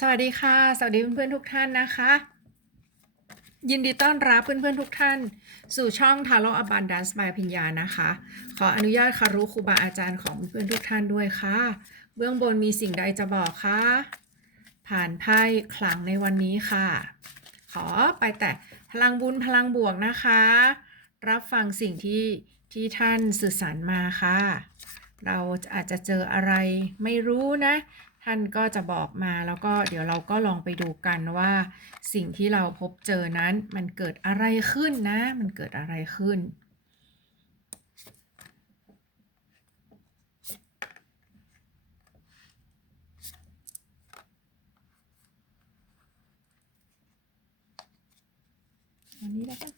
สวัสดีค่ะ สวัสดีเพื่อนๆทุกท่านนะคะ ยินดีต้อนรับเพื่อนๆทุกท่าน สู่ช่องทาโร่อบันดันส์บายพิญญานะคะ ขออนุญาตคารุครูบาอาจารย์ของเพื่อนๆทุกท่านด้วยค่ะ เบื้องบนมีสิ่งใดจะบอกคะผ่านไพ่ขลังในวันนี้ค่ะ ขอไปแต่พลังบุญพลังบวกนะคะ รับฟังสิ่งที่ที่ท่านสื่อสารมาค่ะเราอาจจะเจออะไรไม่รู้นะ ท่านก็จะบอกมาแล้วก็เดี๋ยวเราก็ลองไปดูกันว่า สิ่งที่เราพบเจอนั้นมันเกิดอะไรขึ้นนะ มันเกิดอะไรขึ้น อันนี้แล้วกัน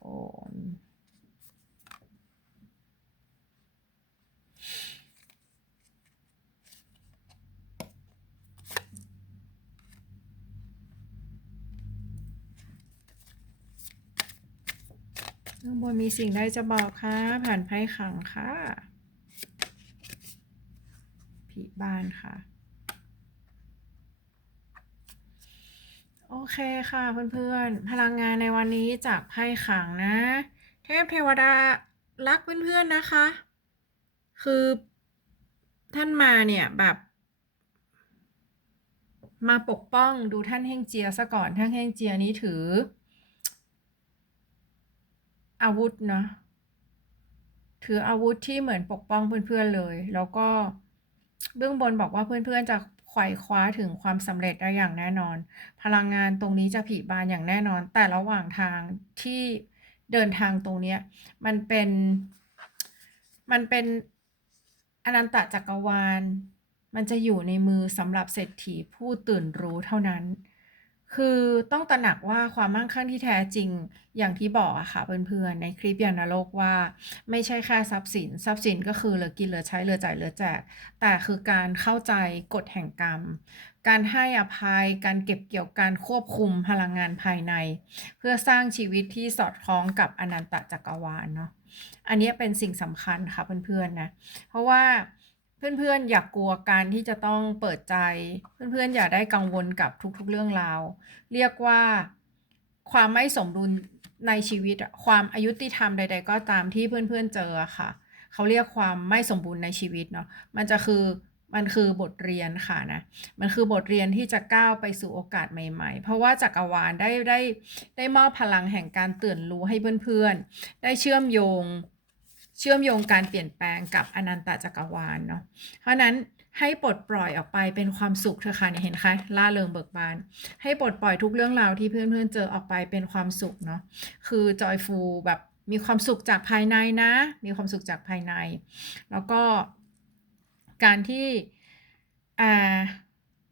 โอ้ ข้างบนมีสิ่งใดจะบอกคะผ่านไพ่ขังค่ะผีบ้านค่ะ โอเคค่ะเพื่อนๆ พลังงานในวันนี้จากไพ่ขังนะ เทพเทวดารักเพื่อนๆนะคะ คือท่านมาเนี่ยแบบ มาปกป้องดูท่านเฮงเจียซะก่อนท่านเฮงเจียนี้ถือ อาวุธเนาะถืออาวุธที่เหมือนปกป้องเพื่อนๆเลย แล้วก็เบื้องบนบอกว่าเพื่อนๆจะไขว่คว้าถึงความสำเร็จได้อย่างแน่นอน พลังงานตรงนี้จะผลิบานอย่างแน่นอน แต่ระหว่างทางที่เดินทางตรงเนี้ยมันเป็นมันเป็นอนันตจักรวาล มันจะอยู่ในมือสำหรับเศรษฐีผู้ตื่นรู้เท่านั้น คือต้องตระหนักว่าความมั่งคั่งที่แท้จริงอย่างที่บอกอะค่ะเพื่อนๆในคลิปยานรกว่า ไม่ใช่แค่ทรัพย์สิน ทรัพย์สินก็คือเหลือกินเหลือใช้เหลือจ่ายเหลือแจก แต่คือการเข้าใจกฎแห่งกรรม การให้อภัยการเก็บเกี่ยวการควบคุมพลังงานภายใน เพื่อสร้างชีวิตที่สอดคล้องกับอนันตจักรวาลเนาะอันนี้เป็นสิ่งสำคัญค่ะเพื่อนๆนะเพราะว่า เพื่อนๆ อย่ากกลัวการที่จะต้องเปิดใจ เพื่อนๆ อย่าได้กังวลกับทุกๆ เรื่องราว เรียกว่าความไม่สมดุลในชีวิต ความอายุติธรรมใด ๆ ก็ตามที่เพื่อนๆ เจอค่ะ เขาเรียกความไม่สมบูรณ์ในชีวิตเนาะ มันจะคือ มันคือบทเรียนค่ะนะ มันคือบทเรียนที่จะก้าวไปสู่โอกาสใหม่ ๆ เพราะว่าจักรวาลได้ได้ได้มอบพลังแห่งการตื่นรู้ให้เพื่อนๆ ได้เชื่อมโยง เชื่อมโยงการเปลี่ยนแปลงกับอนันตจักรวาลเนาะเพราะนั้นให้ปลดปล่อยออกไปเป็นความสุขเถอะค่ะเนี่ยเห็นคะล่าเริงเบิกบาน ให้ปลดปล่อยทุกเรื่องราวที่เพื่อนๆเจอออกไปเป็นความสุขเนาะคือจอยฟูแบบมีความสุขจากภายในนะ มีความสุขจากภายใน แล้วก็การที่อ่า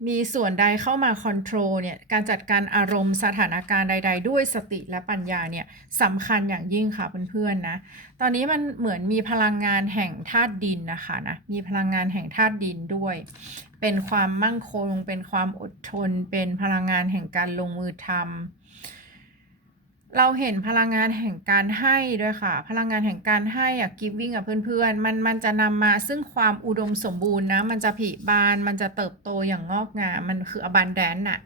มีส่วนใดเข้ามาคอนโทรลเนี่ยการจัดการอารมณ์สถานการณ์ใด ๆ ด้วยสติและปัญญาเนี่ยสำคัญอย่างยิ่งค่ะเพื่อนๆนะตอนนี้มันเหมือนมีพลังงานแห่งธาตุดินนะคะนะมีพลังงานแห่งธาตุดินด้วย เป็นความมั่งคง เป็นความอดทน เป็นพลังงานแห่งการลงมือทำ เราเห็นพลังงานแห่งการให้ด้วยค่ะ พลังงานแห่งการให้อะ giving กับเพื่อนๆ มันมันจะนำมาซึ่งความอุดมสมบูรณ์นะ มันจะผลิบาน มันจะเติบโตอย่างงอกงาม มันคือ abundance น่ะ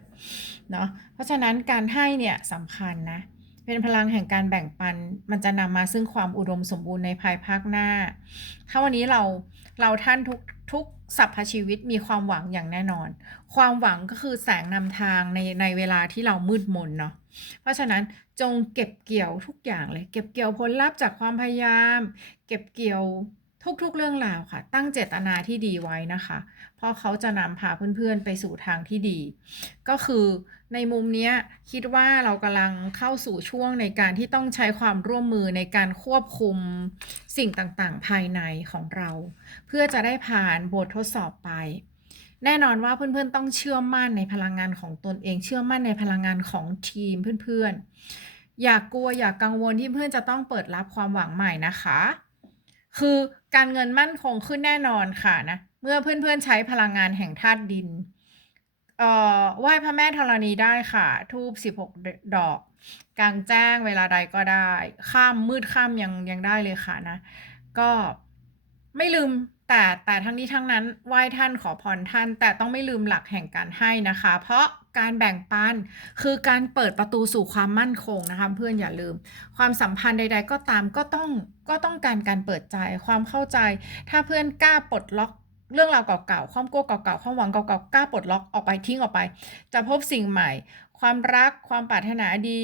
เนาะ เพราะฉะนั้นการให้เนี่ยสำคัญนะ เป็นพลังแห่งการแบ่งปัน มันจะนำมาซึ่งความอุดมสมบูรณ์ในภายภาคหน้า ถ้าวันนี้เราเราท่านทุกทุกสรรพชีวิตมีความหวังอย่างแน่นอน ความหวังก็คือแสงนำทางในในเวลาที่เรามืดมนเนาะ เพราะฉะนั้นจงเก็บเกี่ยวทุกอย่างเลย เก็บเกี่ยวผลลัพธ์จากความพยายาม เก็บเกี่ยวทุกๆเรื่องราวค่ะ ตั้งเจตนาที่ดีไว้นะคะ เพราะเขาจะนำพาเพื่อนๆไปสู่ทางที่ดี ก็คือในมุมนี้คิดว่าเรากำลังเข้าสู่ช่วงในการที่ต้องใช้ความร่วมมือในการควบคุมสิ่งต่างๆ ภายในของเรา เพื่อจะได้ผ่านบททดสอบไป แน่นอนว่าเพื่อนๆต้องเชื่อมั่นในพลังงานของตนเอง เชื่อมั่นในพลังงานของทีมเพื่อนๆ อย่ากกลัวอย่ากกังวลที่เพื่อนจะต้องเปิดรับความหวังใหม่นะคะ คือการเงินมั่นคงขึ้นแน่นอนค่ะนะเมื่อเพื่อนๆใช้พลังงานแห่งธาตุดินอ่อไหว้พระแม่ธรณีได้ค่ะธูป16ดดอก กลางแจ้งเวลาใดก็ได้ค่ำมืดค่ำยังยังได้เลยค่ะนะ ก็ไม่ลืม แต่แต่ทั้งนี้ทั้งนั้นไหว้ท่านขอพรท่าน แต่ต้องไม่ลืมหลักแห่งการให้นะคะ เพราะการแบ่งปันคือการเปิดประตูสู่ความมั่นคงนะคะเพื่อนอย่าลืม ความสัมพันธ์ใด ๆ ก็ตามก็ต้องก็ต้องการการเปิดใจความเข้าใจ ถ้าเพื่อนกล้าปลดล็อกเรื่องราวเก่าๆ ความกลัวเก่าๆ ความหวังเก่าๆ กล้าปลดล็อกออกไปทิ้งออกไป จะพบสิ่งใหม่ ความรัก ความปรารถนาดี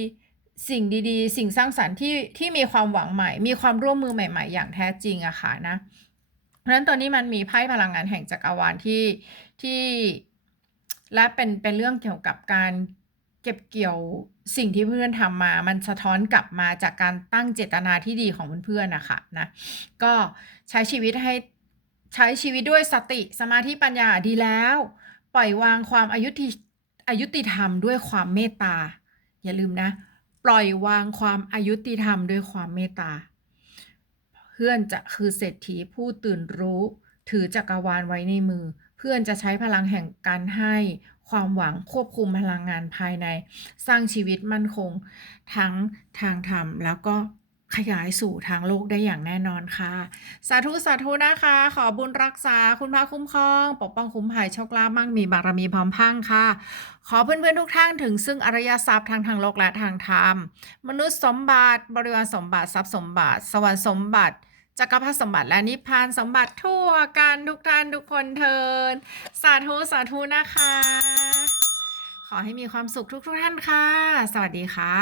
สิ่งดีๆ สิ่งสร้างสรรค์ที่ที่มีความหวังใหม่ มีความร่วมมือใหม่ ๆ อย่างแท้จริงอะค่ะนะ เพราะฉะนั้นตัวนี้มันมีไพ่พลังงานแห่งจักรวาลที่ที่และเป็นเป็นเรื่องเกี่ยวกับการเก็บเกี่ยวสิ่งที่เพื่อนทำมา มันสะท้อนกลับมาจากการตั้งเจตนาที่ดีของเพื่อนๆนะคะนะก็ใช้ชีวิตให้ใช้ชีวิตด้วยสติสมาธิปัญญาดีแล้ว ปล่อยวางความอายุติอายุติธรรมด้วยความเมตตา อย่าลืมนะ ปล่อยวางความอายุติธรรมด้วยความเมตตา เพื่อนจะคือเศรษฐีผู้ตื่นรู้ ถือจักรวาลไว้ในมือ เพื่อนจะใช้พลังแห่งการให้ความหวังควบคุมพลังงานภายใน สร้างชีวิตมั่นคง ทั้งทางธรรมแล้วก็ ขยายสู่ทางโลกได้อย่างแน่นอนค่ะ สาธุ สาธุนะคะ ขอบุญรักษาคุณพระคุ้มครอง ปกป้องคุ้มภัยโชคลาภมั่งมีบารมีพร้อมพังค่ะ ขอเพื่อนๆทุกท่านถึงซึ่งอริยทรัพย์ทั้งทางโลกและทางธรรม มนุษย์สมบัติ บริวารสมบัติทรัพย์สมบัติ สวรรค์สมบัติจักรพรรดิสมบัติและนิพพานสมบัติทั่วกันทุกท่านทุกคนเทิน สาธุ สาธุนะคะ ขอให้มีความสุขทุกๆท่านค่ะ สวัสดีค่ะ